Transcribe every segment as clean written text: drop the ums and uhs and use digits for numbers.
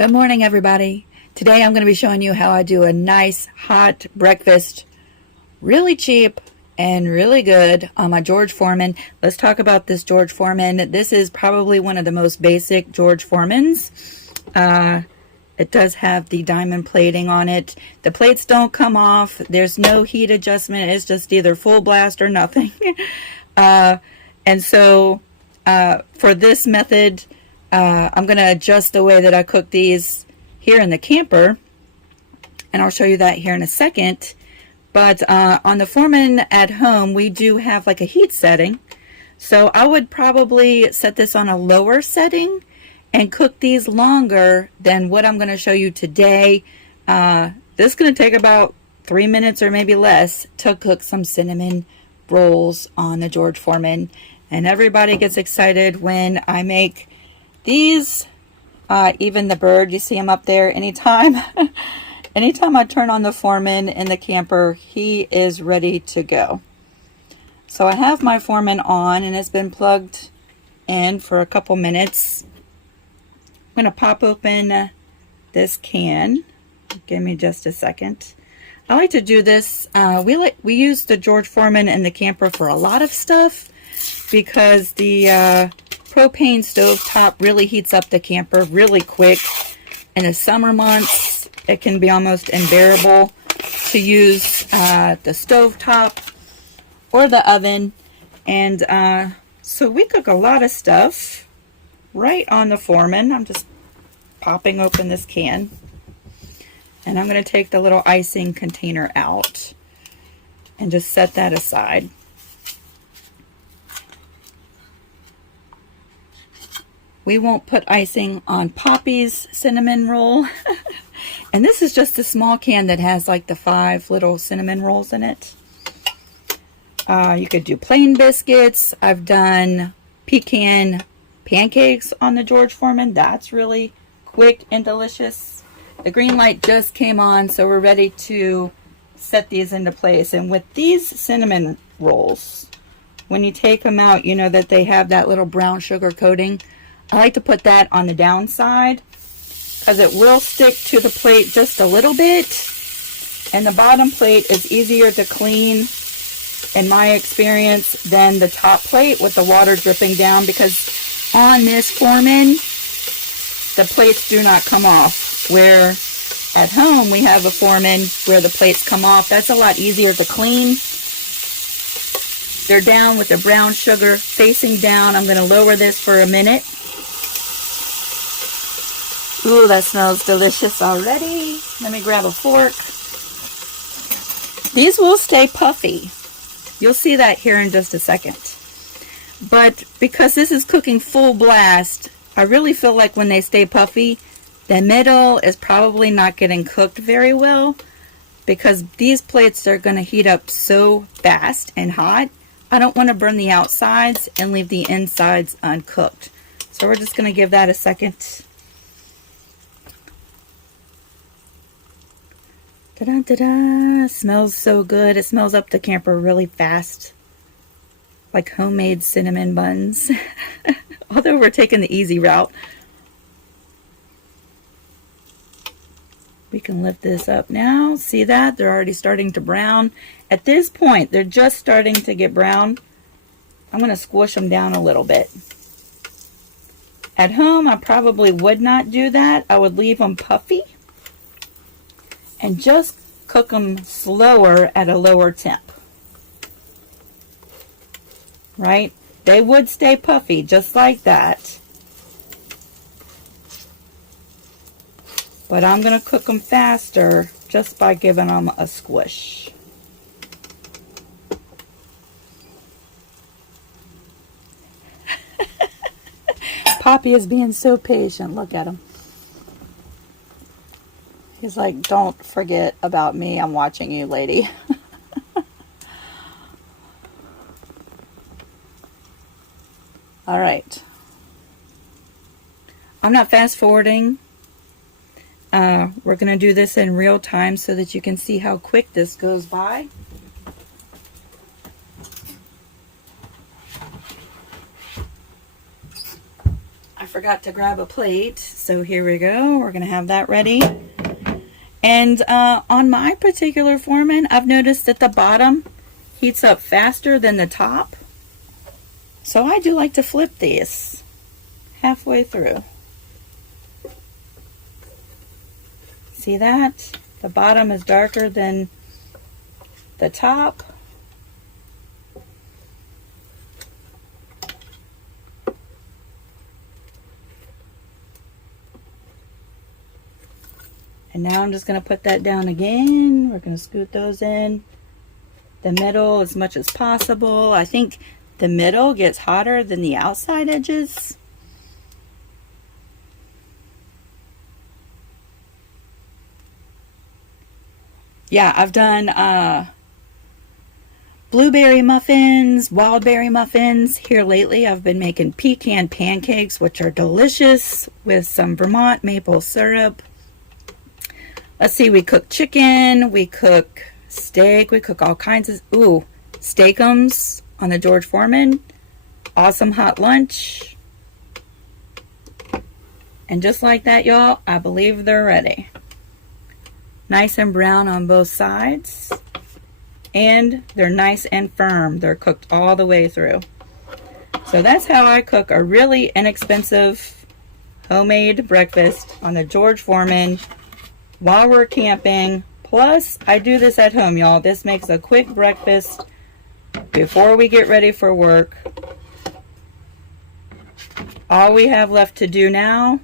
Good morning, everybody. Today I'm going to be showing you how I do a nice hot breakfast, really cheap and really good on my George Foreman. Let's talk about this George Foreman. This is probably one of the most basic George Foremans. It does have the diamond plating on it. The plates don't come off. There's no heat adjustment. It's just either full blast or nothing. And so for this method, I'm going to adjust the way that I cook these here in the camper, and I'll show you that here in a second. But on the Foreman at home, we do have like a heat setting. So I would probably set this on a lower setting and cook these longer than what I'm going to show you today. This is going to take about 3 minutes or maybe less to cook some cinnamon rolls on the George Foreman. And everybody gets excited when I make these. Even the bird, you see him up there. Anytime I turn on the Foreman in the camper, he is ready to go. So I have my Foreman on and it's been plugged in for a couple minutes. I'm going to pop open this can. Give me just a second. I like to do this. We use the George Foreman in the camper for a lot of stuff because the propane stove top really heats up the camper really quick. In the summer months, it can be almost unbearable to use the stove top or the oven. And so we cook a lot of stuff right on the Foreman. I'm just popping open this can. And I'm going to take the little icing container out and just set that aside. We won't put icing on Poppy's cinnamon roll. And this is just a small can that has like the 5 little cinnamon rolls in it. You could do plain biscuits. I've done pecan pancakes on the George Foreman. That's really quick and delicious. The green light just came on, so we're ready to set these into place. And with these cinnamon rolls, when you take them out, you know that they have that little brown sugar coating. I like to put that on the downside because it will stick to the plate just a little bit, and the bottom plate is easier to clean in my experience than the top plate with the water dripping down, because on this Foreman the plates do not come off, where at home we have a Foreman where the plates come off. That's a lot easier to clean. They're down with the brown sugar facing down. I'm going to lower this for a minute. Ooh, that smells delicious already. Let me grab a fork. These will stay puffy. You'll see that here in just a second. But because this is cooking full blast, I really feel like when they stay puffy, the middle is probably not getting cooked very well, because these plates are going to heat up so fast and hot. I don't want to burn the outsides and leave the insides uncooked. So we're just going to give that a second. Da-da-da-da. Smells so good. It smells up the camper really fast. Like homemade cinnamon buns. Although we're taking the easy route. We can lift this up now. See that? They're already starting to brown. At this point, they're just starting to get brown. I'm going to squish them down a little bit. At home, I probably would not do that. I would leave them puffy and just cook them slower at a lower temp. Right? They would stay puffy just like that. But I'm going to cook them faster just by giving them a squish. Poppy is being so patient. Look at him. He's like, don't forget about me. I'm watching you, lady. All right. I'm not fast forwarding. We're going to do this in real time so that you can see how quick this goes by. forgot to grab a plate, so here we go. We're going to have that ready. And on my particular Foreman, I've noticed that the bottom heats up faster than the top. So I do like to flip these halfway through. See that? The bottom is darker than the top. And now I'm just going to put that down again. We're going to scoot those in the middle as much as possible. I think the middle gets hotter than the outside edges. Yeah, I've done blueberry muffins, wild berry muffins. Here lately I've been making pecan pancakes, which are delicious with some Vermont maple syrup. Let's see, we cook chicken, we cook steak, we cook all kinds of, steakums on the George Foreman. Awesome hot lunch. And just like that, y'all, I believe they're ready. Nice and brown on both sides. And they're nice and firm. They're cooked all the way through. So that's how I cook a really inexpensive homemade breakfast on the George Foreman while we're camping. Plus, I do this at home, y'all. This makes a quick breakfast before we get ready for work. All we have left to do now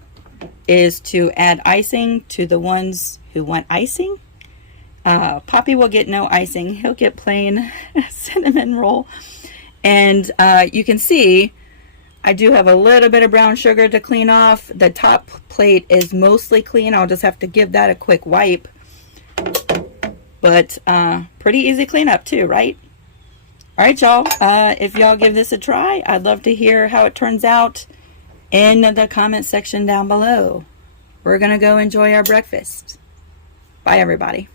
is to add icing to the ones who want icing. Poppy will get no icing. He'll get plain cinnamon roll. And you can see I do have a little bit of brown sugar to clean off. The top plate is mostly clean. I'll just have to give that a quick wipe. But pretty easy cleanup too, right? All right, y'all. If y'all give this a try, I'd love to hear how it turns out in the comment section down below. We're going to go enjoy our breakfast. Bye, everybody.